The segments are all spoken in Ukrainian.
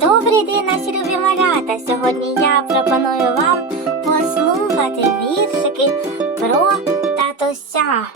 Добрий день, наші любі малята! Сьогодні я пропоную вам послухати віршики про татуся.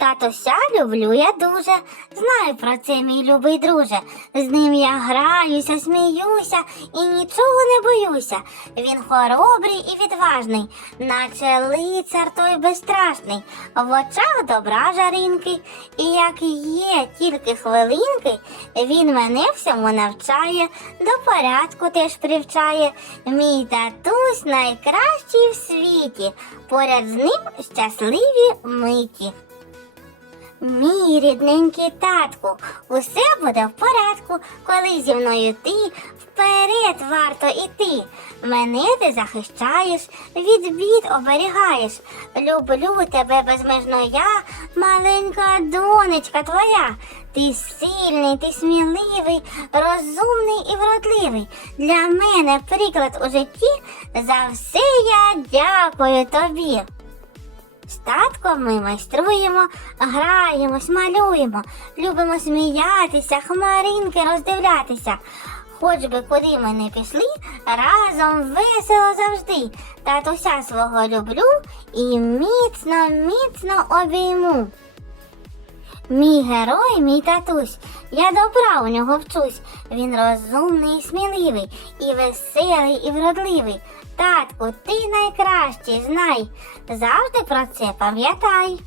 Татуся люблю я дуже, знаю про це, мій любий друже. З ним я граюся, сміюся і нічого не боюся. Він хоробрий і відважний, наче лицар той безстрашний, в очах добра жаринки, і як є тільки хвилинки, він мене всьому навчає, до порядку теж привчає. Мій татусь найкращий в світі, поряд з ним щасливі миті. Мій рідненький татку, усе буде в порядку, коли зі мною ти вперед варто іти. Мене ти захищаєш, від бід оберігаєш. Люблю тебе безмежно я, маленька донечка твоя. Ти сильний, ти сміливий, розумний і вродливий. Для мене приклад у житті. За все я дякую тобі. З татком ми майструємо, граємось, малюємо, любимо сміятися, хмаринки роздивлятися. Хоч би куди ми не пішли, разом весело завжди. Татуся свого люблю і міцно, міцно обійму. Мій герой, мій татусь, я добра у нього вчусь. Він розумний і сміливий, і веселий, і вродливий. Татку, ти найкращий, знай, завжди про це пам'ятай.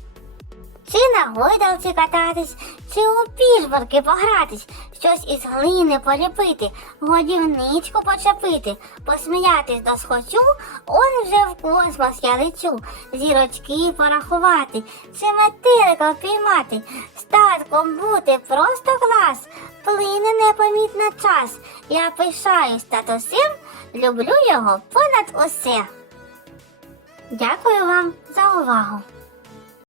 Чи на гойдалці кататись, чи у пішборки погратись, щось із глини поліпити, годівничку почепити, посміятись досхочу, он вже в космос я лечу, зірочки порахувати, чи метелика впіймати, статком бути просто клас, плине непомітно час. Я пишаюсь татусем, люблю його понад усе. Дякую вам за увагу.